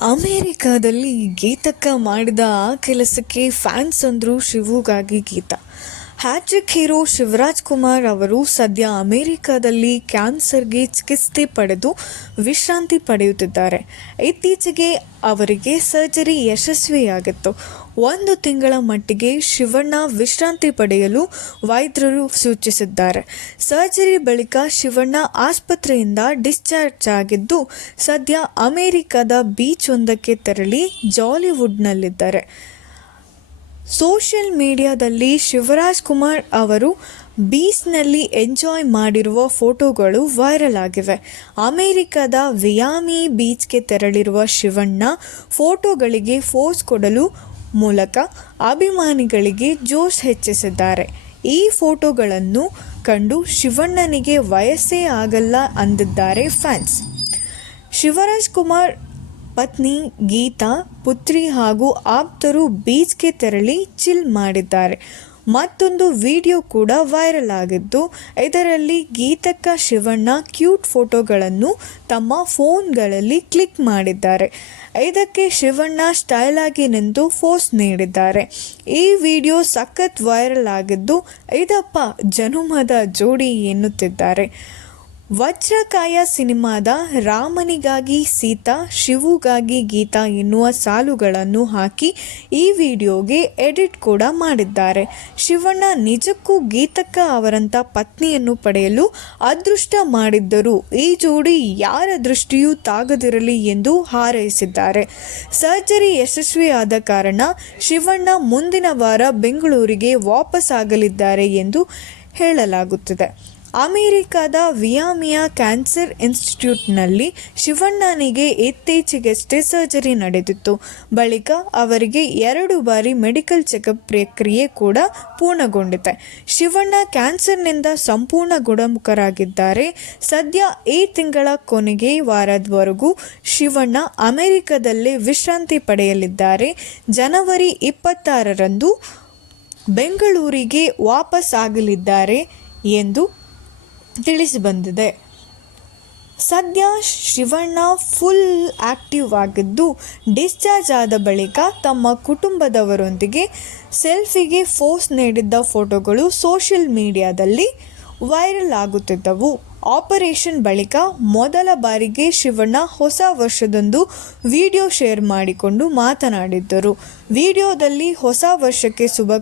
ಅಮೇರಿಕಾದಲ್ಲಿ ಗೀತಕ್ಕ ಮಾಡಿದ ಆ ಕೆಲಸಕ್ಕೆ ಫ್ಯಾನ್ಸ್ ಅಂದರು ಶಿವುಗಾಗಿ ಗೀತ. ಹ್ಯಾಟ್ರಿಕ್ ಹೀರೋ ಶಿವರಾಜ್ ಕುಮಾರ್ ಅವರು ಸದ್ಯ ಅಮೆರಿಕಾದಲ್ಲಿ ಕ್ಯಾನ್ಸರ್ಗೆ ಚಿಕಿತ್ಸೆ ಪಡೆದು ವಿಶ್ರಾಂತಿ ಪಡೆಯುತ್ತಿದ್ದಾರೆ. ಇತ್ತೀಚೆಗೆ ಅವರಿಗೆ ಸರ್ಜರಿ ಯಶಸ್ವಿಯಾಗಿತ್ತು. ಒಂದು ತಿಂಗಳ ಮಟ್ಟಿಗೆ ಶಿವಣ್ಣ ವಿಶ್ರಾಂತಿ ಪಡೆಯಲು ವೈದ್ಯರು ಸೂಚಿಸಿದ್ದಾರೆ. ಸರ್ಜರಿ ಬಳಿಕ ಶಿವಣ್ಣ ಆಸ್ಪತ್ರೆಯಿಂದ ಡಿಸ್ಚಾರ್ಜ್ ಆಗಿದ್ದು, ಸದ್ಯ ಅಮೆರಿಕದ ಬೀಚ್ ಒಂದಕ್ಕೆ ತೆರಳಿ ಜಾಲಿವುಡ್ನಲ್ಲಿದ್ದಾರೆ. ಸೋಷಿಯಲ್ ಮೀಡಿಯಾದಲ್ಲಿ ಶಿವರಾಜ್ ಕುಮಾರ್ ಅವರು ಬೀಚ್ನಲ್ಲಿ ಎಂಜಾಯ್ ಮಾಡಿರುವ ಫೋಟೋಗಳು ವೈರಲ್ ಆಗಿವೆ. ಅಮೆರಿಕದ ವಿಯಾಮಿ ಬೀಚ್ಗೆ ತೆರಳಿರುವ ಶಿವಣ್ಣ ಫೋಟೋಗಳಿಗೆ ಫೋಸ್ ಕೊಡಲು ಮೂಲಕ ಅಭಿಮಾನಿಗಳಿಗೆ ಜೋಶ್ ಹೆಚ್ಚಿಸಿದ್ದಾರೆ. ಈ ಫೋಟೋಗಳನ್ನು ಕಂಡು ಶಿವಣ್ಣನಿಗೆ ವಯಸ್ಸೇ ಆಗಲ್ಲ ಅಂದಿದ್ದಾರೆ ಫ್ಯಾನ್ಸ್. ಶಿವರಾಜ್ ಕುಮಾರ್ ಪತ್ನಿ ಗೀತಾ, ಪುತ್ರಿ ಹಾಗೂ ಆಪ್ತರು ಬೀಚ್ಗೆ ತೆರಳಿ ಚಿಲ್ ಮಾಡಿದ್ದಾರೆ. ಮತ್ತೊಂದು ವಿಡಿಯೋ ಕೂಡ ವೈರಲ್ ಆಗಿದ್ದು, ಇದರಲ್ಲಿ ಗೀತಕ್ಕ ಶಿವಣ್ಣ ಕ್ಯೂಟ್ ಫೋಟೋಗಳನ್ನು ತಮ್ಮ ಫೋನ್ಗಳಲ್ಲಿ ಕ್ಲಿಕ್ ಮಾಡಿದ್ದಾರೆ. ಇದಕ್ಕೆ ಶಿವಣ್ಣ ಸ್ಟೈಲ್ ಆಗಿ ನಿಂತು ಫೋಸ್ ನೀಡಿದ್ದಾರೆ. ಈ ವಿಡಿಯೋ ಸಖತ್ ವೈರಲ್ ಆಗಿದ್ದು, ಇದಪ್ಪ ಜನುಮದ ಜೋಡಿ ಎನ್ನುತ್ತಿದ್ದಾರೆ. ವಜ್ರಕಾಯ ಸಿನಿಮಾದ ರಾಮನಿಗಾಗಿ ಸೀತಾ, ಶಿವುಗಾಗಿ ಗೀತಾ ಎನ್ನುವ ಸಾಲುಗಳನ್ನು ಹಾಕಿ ಈ ವಿಡಿಯೋಗೆ ಎಡಿಟ್ ಕೂಡ ಮಾಡಿದ್ದಾರೆ. ಶಿವಣ್ಣ ನಿಜಕ್ಕೂ ಗೀತಕ್ಕ ಅವರಂಥ ಪತ್ನಿಯನ್ನು ಪಡೆಯಲು ಅದೃಷ್ಟ ಮಾಡಿದ್ದರು ಈ ಜೋಡಿ ಯಾರ ದೃಷ್ಟಿಯೂ ತಾಗದಿರಲಿ ಎಂದು ಹಾರೈಸಿದ್ದಾರೆ. ಸರ್ಜರಿ ಯಶಸ್ವಿಯಾದ ಕಾರಣ ಶಿವಣ್ಣ ಮುಂದಿನ ವಾರ ಬೆಂಗಳೂರಿಗೆ ವಾಪಸ್ ಆಗಲಿದ್ದಾರೆ ಎಂದು ಹೇಳಲಾಗುತ್ತಿದೆ. ಅಮೆರಿಕದ ವಿಯಾಮಿಯಾ ಕ್ಯಾನ್ಸರ್ ಇನ್ಸ್ಟಿಟ್ಯೂಟ್ನಲ್ಲಿ ಶಿವಣ್ಣನಿಗೆ ಇತ್ತೀಚೆಗಷ್ಟೇ ಸರ್ಜರಿ ನಡೆದಿತ್ತು. ಬಳಿಕ ಅವರಿಗೆ ಎರಡು ಬಾರಿ ಮೆಡಿಕಲ್ ಚೆಕಪ್ ಪ್ರಕ್ರಿಯೆ ಕೂಡ ಪೂರ್ಣಗೊಂಡಿದೆ. ಶಿವಣ್ಣ ಕ್ಯಾನ್ಸರ್ನಿಂದ ಸಂಪೂರ್ಣ ಗುಣಮುಖರಾಗಿದ್ದಾರೆ. ಸದ್ಯ ಈ ತಿಂಗಳ ಕೊನೆಗೆ ವಾರದವರೆಗೂ ಶಿವಣ್ಣ ಅಮೆರಿಕದಲ್ಲೇ ವಿಶ್ರಾಂತಿ ಪಡೆಯಲಿದ್ದಾರೆ. ಜನವರಿ ಇಪ್ಪತ್ತಾರರಂದು ಬೆಂಗಳೂರಿಗೆ ವಾಪಸ್ ಆಗಲಿದ್ದಾರೆ ಎಂದು ತಿಳಿಸಿಬಂದಿದೆ. ಸದ್ಯ ಶಿವಣ್ಣ ಫುಲ್ ಆಕ್ಟಿವ್ ಆಗಿದ್ದು ಡಿಸ್ಚಾರ್ಜ್ ಆದ ಬಳಿಕ ತಮ್ಮ ಕುಟುಂಬದವರೊಂದಿಗೆ ಸೆಲ್ಫಿಗೆ ಫೋಸ್ ನೀಡಿದ್ದ ಫೋಟೋಗಳು ಸೋಷಿಯಲ್ ಮೀಡಿಯಾದಲ್ಲಿ ವೈರಲ್ ಆಗುತ್ತಿದ್ದವು. ಆಪರೇಷನ್ ಬಳಿಕ ಮೊದಲ ಬಾರಿಗೆ ಶಿವಣ್ಣ ಹೊಸ ವರ್ಷದಂದು ವಿಡಿಯೋ ಶೇರ್ ಮಾಡಿಕೊಂಡು ಮಾತನಾಡಿದ್ದರು. ವಿಡಿಯೋದಲ್ಲಿ ಹೊಸ ವರ್ಷಕ್ಕೆ ಶುಭ